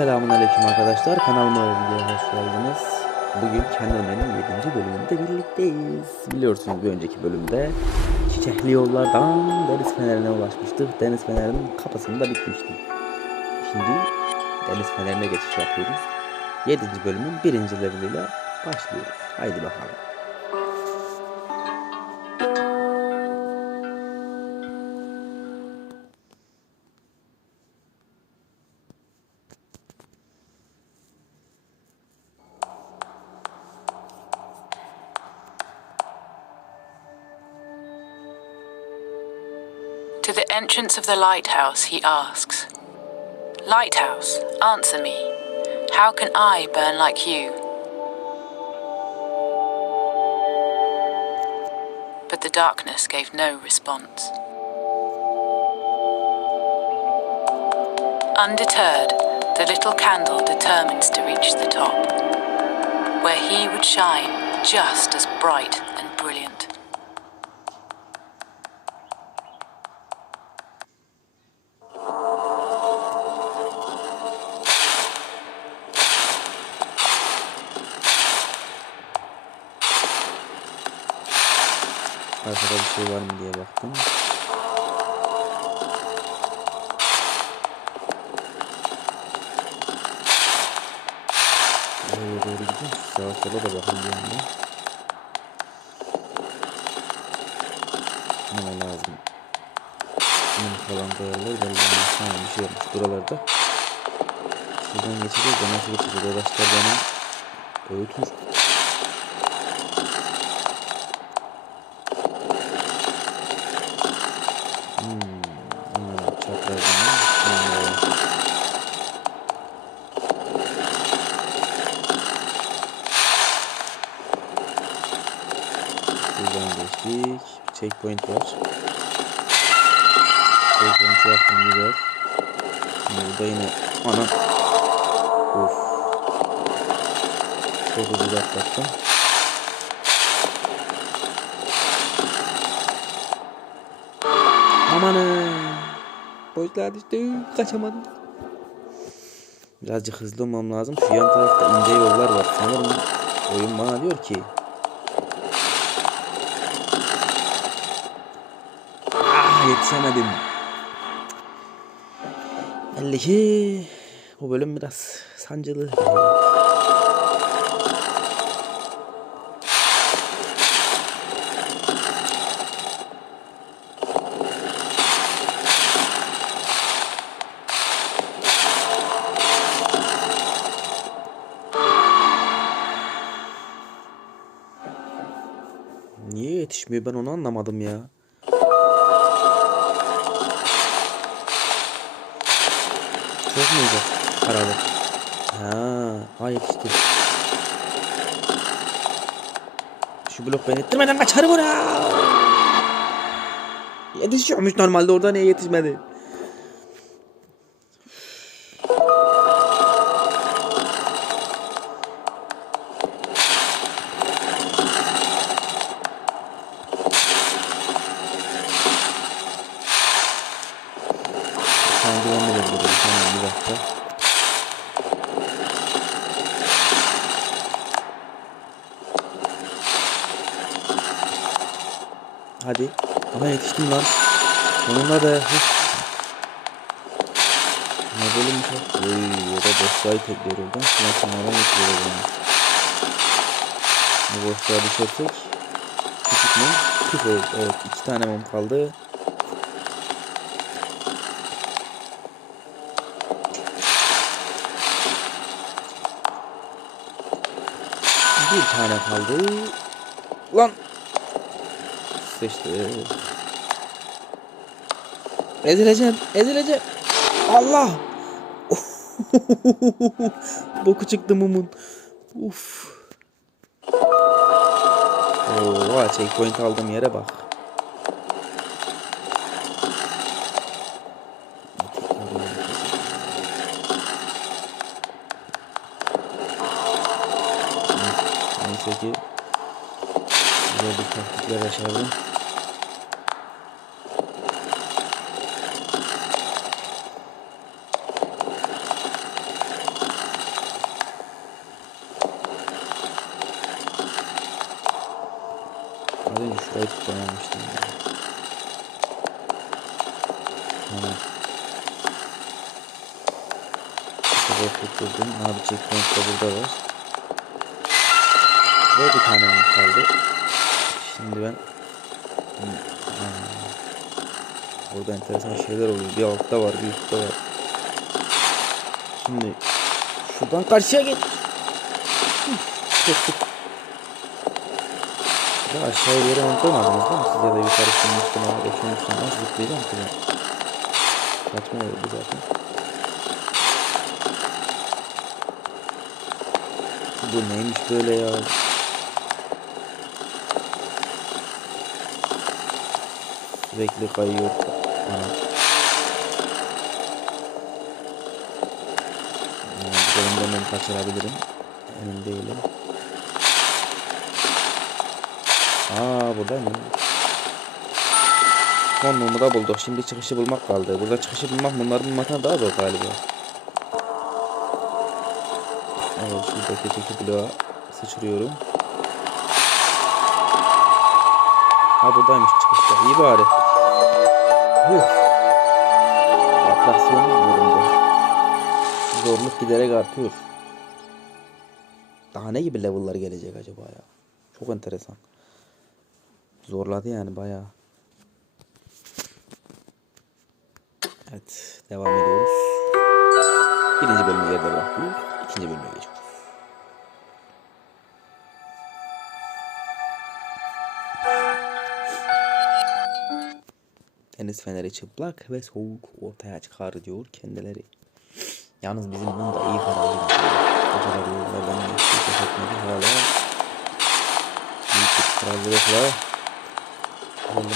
Selamun Aleyküm arkadaşlar. Kanalıma videoya hoş geldiniz. Bugün Candleman'in 7. bölümünde birlikteyiz. Biliyorsunuz bir önceki bölümde çiçekli yollardan deniz fenerine ulaşmıştık. Deniz fenerinin kapısında bitmişti. Şimdi deniz fenerine geçiş yapıyoruz. 7. bölümün 1. leveliyle başlıyoruz. Haydi bakalım. To the entrance of the lighthouse, he asks, Lighthouse, answer me. How can I burn like you? But the darkness gave no response. Undeterred, the little candle determines to reach the top, where he would shine just as bright and Arkada bir şey var mı diye baktım. Oraya doğru gidiyor. Sağa sola da bakın bir yandan. Ne lazım? Bunun falan koyarlar. Belli olmaz. Bir şey olmuş buralarda. Şuradan geçeceğiz de nasıl geçeceğiz? Arkadaşlar beni öğütür. Hmm, anladım. Çaprazdan. Anladım. Buradan geçtik. Checkpoint var. Checkpoint yaptım güzel. Şimdi burada yine ana. Of. Çok hızlı atlattım. Amanın. Boşluğa düştü. Kaçamadım. Birazcık hızlı olmam lazım. Şu yan tarafta ince yollar var. Sanırım oyun bana diyor ki. Ah yetişemedim. Belli ki bu bölüm biraz sancılı. Yetişmiyor ben onu anlamadım ya. Çok mu uzak? Araba. Ha, ha yetişti. Şu blok beni ettirmeden kaçarım oraya. Yetişiyormuş normalde orada niye yetişmedi? Boşluğa tekliyor oradan. Şuna kenara getiriyor oradan. Bu boşluğa düşersek. Küçük mum. Küp oldu. Evet iki tane mum kaldı. Bir tane kaldı. Lan. Sıçtı. Ezileceğim. Ezileceğim. Allah. Boku çıktı mumun. Uf. Oo, checkpoint aldığım yere bak. Neyse ki güzel bir taktikle başardım. Az önce şurayı tutamamıştım. ya. Tamam. Bu sefer tutturdum. Abi checkpoint da burada var. Ve bir tane daha kaldı. Şimdi ben Hmm, ha. Burada enteresan şeyler oluyor. Bir altta var, bir üstte var. Şimdi şuradan karşıya geç. Ya aşağıya yere montamadınız değil mi? Siz ya da yukarı sürmüştüm ama geçmemiştim. Nasıl zıplayacağım ki ben? Saçma oldu zaten. Bu neymiş böyle ya? Sürekli kayıyor. Yani bu bölümden ben kaçırabilirim. Emin değilim. Aa buradayım. Konumu da bulduk. Şimdi çıkışı bulmak kaldı. Burada çıkışı bulmak bunları bulmaktan daha zor galiba. Evet şuradaki teki bloğa sıçrıyorum. Ha buradaymış çıkışta. İyi bari. Huh. Atraksiyon durumda. Zorluk giderek artıyor. Daha ne gibi level'lar gelecek acaba ya? Çok enteresan. Zorladı yani bayağı. Evet, devam ediyoruz. Birinci bölümü geride bıraktık. İkinci bölüme geçiyoruz. Deniz feneri çıplak ve soğuk ortaya çıkar diyor kendileri. Yalnız bizim bunun da iyi kararı. Acaba yollardan geçtiği kesetmedi hala. Büyük bir kararlılıkla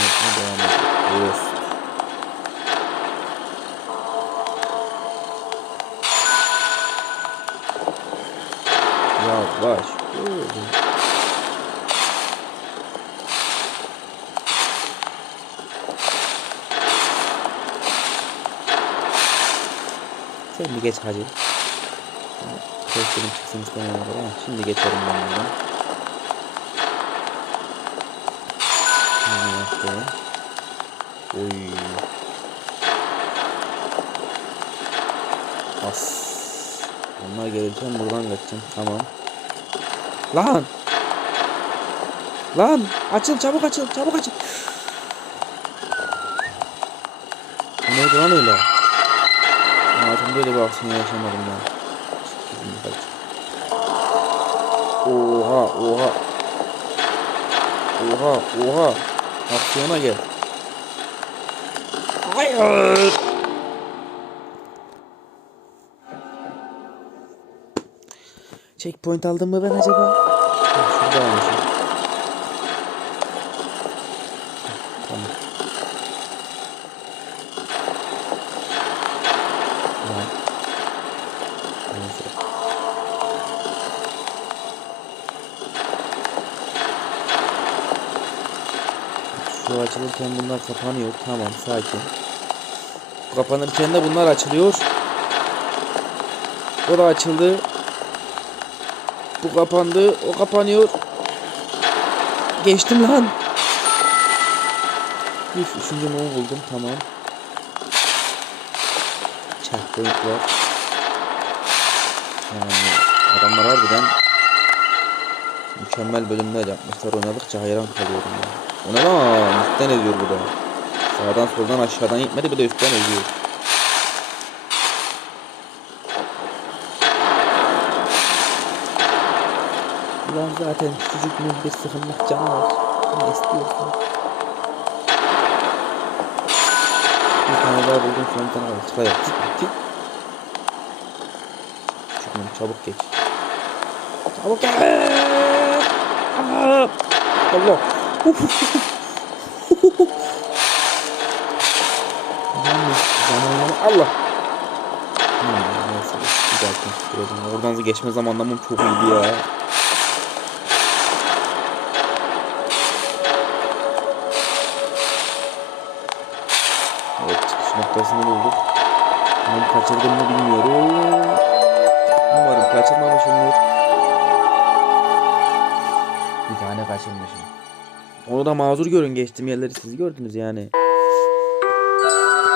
etmeye devam ediyoruz. Yavaş. Sen geç hacı. Testlerim çıksın istemiyorum ama şimdi geçerim ben bundan. Şimdi. Oy. As. Onlar gelirken buradan kaçacağım. Tamam. Lan! Lan! Açıl çabuk açıl çabuk açıl. Neydi lan öyle? Hayatımda öyle bir aksiyon yaşamadım ben. Oha oha. Oha oha. Aksiyona gel. Hayır. Checkpoint aldım mı ben acaba? Şurada almışım. Kapanıyor. Tamam sakin. Kapanırken de bunlar açılıyor. O da açıldı. Bu kapandı. O kapanıyor. Geçtim lan. Üf, üçüncü movu buldum. Tamam. Checkpoint var. Yani adamlar harbiden mükemmel bölümler yapmışlar. Oynadıkça hayran kalıyorum ya. O ne lan? Üstten ediyor bu da. Sağdan soldan aşağıdan gitmedi bir de üstten ediyor. Ulan zaten küçücük bir sıkılmak canı var. Ne istiyorsun? Bir tane daha buldum son tane var. Çıkar yap. Çık. Küçük mü? Çabuk geç. Çabuk geç. Allah. Allah. Neyse bir dakika tutturacağım. Oradan geçme zamanlamam çok iyiydi ya. Evet çıkış noktasını bulduk. Umarım kaçırdım da mazur görün geçtim yerleri siz gördünüz yani.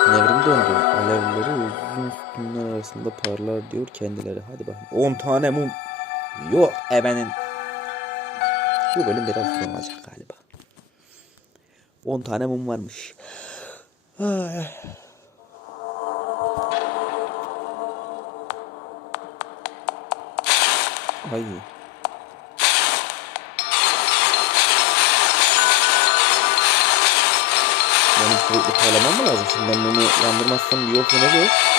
Nevrim döndü. Alevleri uzun sütunlar arasında parlar diyor kendileri. Hadi bakayım. 10 tane mum. Yok ebenin. Bu bölüm biraz uzun olacak galiba. 10 tane mum varmış. Ay. Ay. Benim sürekli parlamam mı lazım? Şimdi ben bunu yandırmazsam bir yok olacak. Abi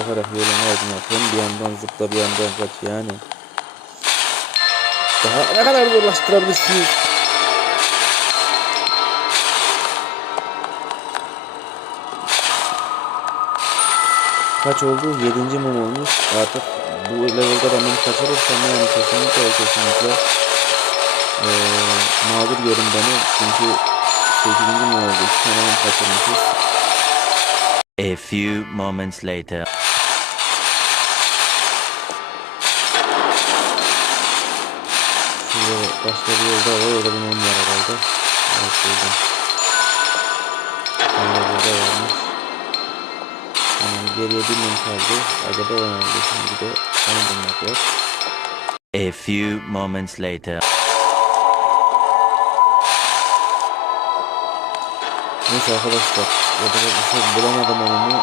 yaparak yolun aydınlat. Hem bir yandan zıpla bir yandan kaç yani. Daha ne kadar zorlaştırabilirsiniz? Kaç oldu? 7. mum olmuş. Artık bu level'da da mum kaçırırsam yani kesinlikle kesinlikle eee mağdur görün beni. Çünkü 8. mum oldu. 2 tane kaçırmışız. A few moments later. Başka bir var. Orada bir mum var herhalde. Evet buldum. De burada varmış. Tamam geriye bir mum kaldı. Acaba o nerede şimdi de onu bulmak var. A few moments later. Neyse arkadaşlar. Orada da bir bulamadım onu.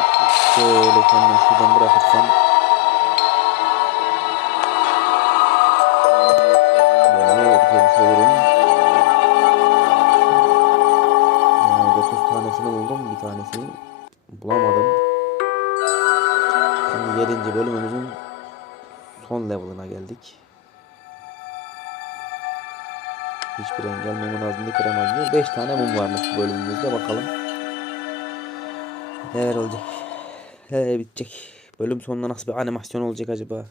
Şöyle kendim şuradan bırakırsam. Hiçbir engel mumun ağzında kıramaz diyor. 5 tane mum varmış bu bölümümüzde bakalım. Neler olacak? He bitecek. Bölüm sonunda nasıl bir animasyon olacak acaba?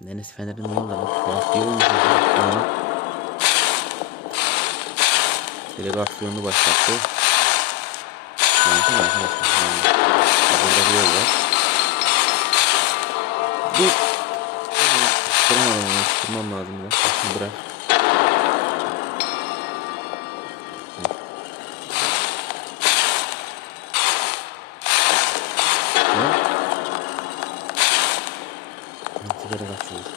Deniz Fener'in. Tuhaf diyormuş. Delegasyonu başlattı. Neyse arkadaşlar. Burada bir yol var. Bir Kırmadan onu kırmam lazım biraz. Bırak. derivativo.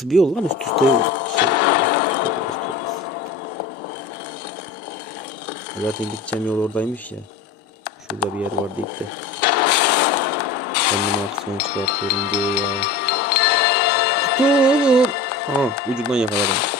Nasıl bir yol lan üst üste. Zaten gideceğim yol oradaymış ya. Şurada bir yer var deyip de. Kendime aksiyon çıkartıyorum diyor ya. Dur. Aa ucundan.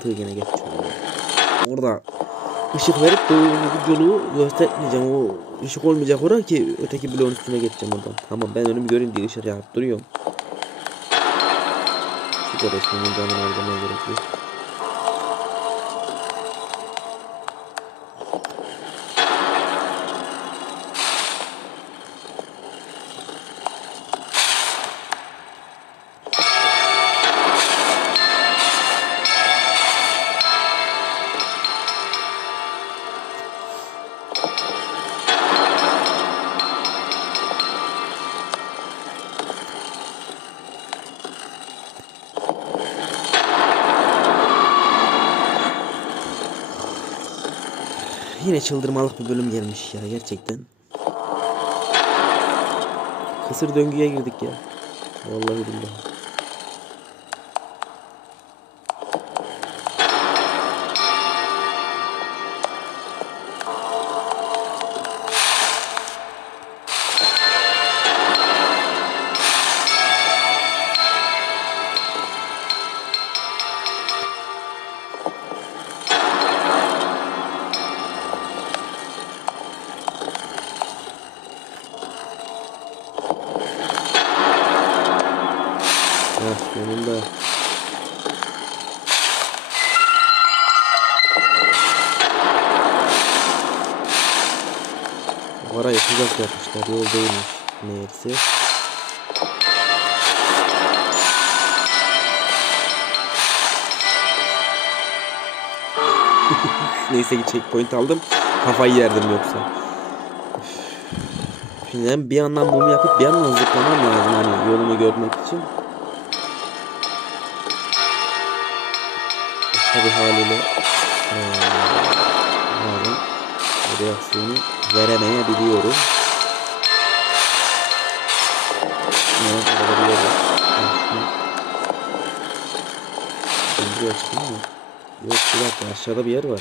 Mantığı gene geçiyorum. Orada ışık verip o yolu göstermeyeceğim. O ışık olmayacak oraya ki öteki bloğun üstüne geçeceğim oradan. Tamam ben önümü göreyim diye ışık yapıp duruyorum. Şu da resmimin canını harcamaya gerek yok. Çıldırmalık bir bölüm gelmiş ya gerçekten. Kısır döngüye girdik ya. Vallahi billahi. Orayı tuzak yapmışlar. Yol değilmiş. Neyse. Neyse ki checkpoint aldım. Kafayı yerdim yoksa. Şimdi bir yandan mum yakıp bir yandan zıplamam lazım hani yolumu görmek için. Tabi haliyle bu reaksiyonu veremeyebiliyorum. Ne verebiliyorum. Ben buraya çıkayım mı? Yok bir dakika aşağıda bir yer var.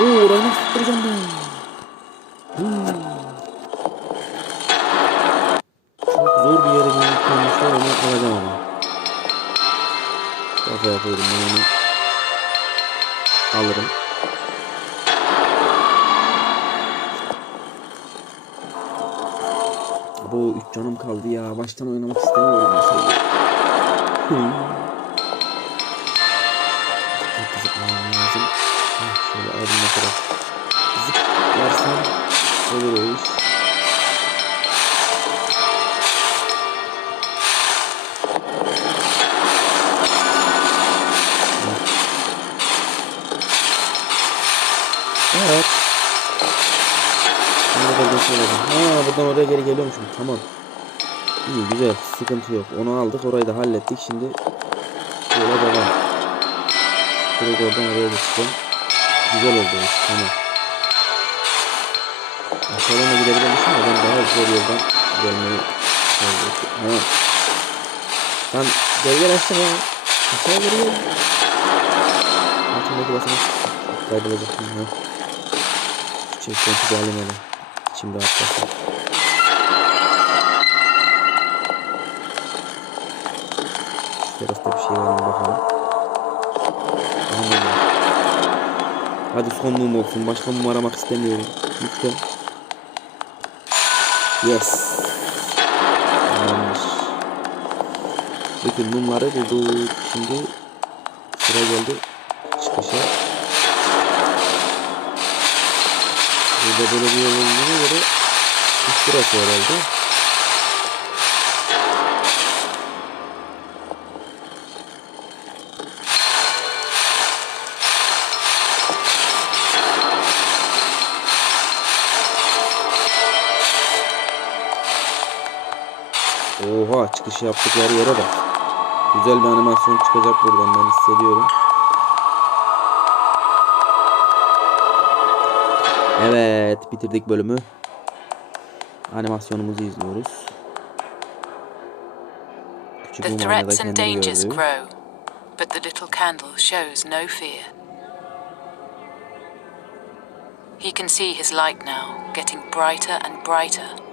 Oo orayı nasıl tutturacağım ben? Hmm. Çok zor bir yere koymuşlar onu alacağım ama. Kafa yapıyorum ben onu. Ya. Baştan oynamak istemiyorum. Hmm. Dikkatli zıplamam lazım. Heh, Şöyle aydınlatarak zıplarsam olur o iş. Evet. Şimdi buradan söyledim. Ha buradan oraya geri geliyormuşum. Tamam. İyi güzel. Sıkıntı yok. Onu aldık. Orayı da hallettik. Şimdi yola devam. Direkt oradan oraya geçeceğim. Güzel oldu. Tamam. Aşağıdan da gidebilirmişim de ben daha zor yoldan gelmeyi. Tamam. Lan gel gel aşağı. Aşağı geri gel. Altındaki basını kaybedecek. Ha. Şu checkpoint'i de alayım hele. İçim rahatlasın. Şu tarafta bir şey var mı bakalım. Hadi son mum olsun. Başka mum aramak istemiyorum. Lütfen. Yes. Tamamdır. Bütün mumları bulduk. Şimdi sıra geldi çıkışa. Burada böyle bir yol olduğuna göre burası herhalde. Oha çıkış yaptıkları yere bak. Güzel bir animasyon çıkacak buradan ben hissediyorum. Evet bitirdik bölümü. Animasyonumuzu izliyoruz. Küçük The threats and dangers grow, but the little candle shows no fear. He can see his light now, getting brighter and brighter,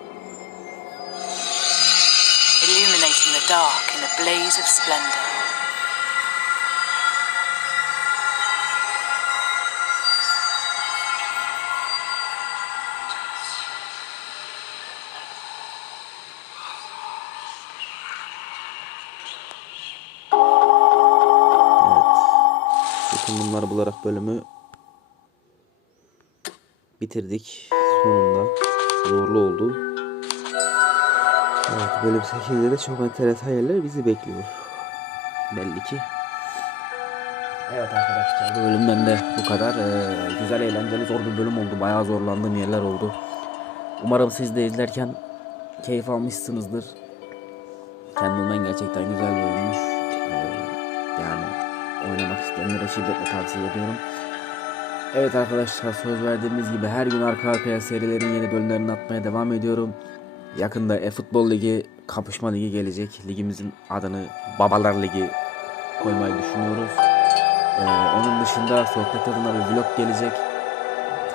illuminating the dark in a blaze of splendor. Bunları bularak bölümü bitirdik. Sonunda zorlu oldu. Evet bölüm 8'de de çok enteresan yerler bizi bekliyor. Belli ki. Evet arkadaşlar bu bölümden de bu kadar. Ee, güzel eğlenceli zor bir bölüm oldu. Bayağı zorlandığım yerler oldu. Umarım siz de izlerken keyif almışsınızdır. Kendimden gerçekten güzel bir oyunmuş. Ee, yani oynamak isteyenlere şiddetle tavsiye ediyorum. Evet arkadaşlar söz verdiğimiz gibi her gün arka arkaya serilerin yeni bölümlerini atmaya devam ediyorum. Yakında e-futbol ligi, kapışma ligi gelecek. Ligimizin adını Babalar Ligi koymayı düşünüyoruz. Ee, onun dışında sohbet adına bir vlog gelecek.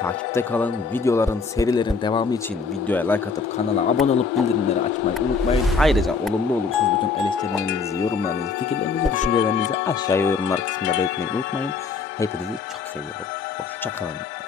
Takipte kalın. Videoların, serilerin devamı için videoya like atıp kanala abone olup bildirimleri açmayı unutmayın. Ayrıca olumlu olumsuz bütün eleştirilerinizi, yorumlarınızı, fikirlerinizi, düşüncelerinizi aşağıya yorumlar kısmında belirtmeyi unutmayın. Hepinizi çok seviyorum. Hoşçakalın.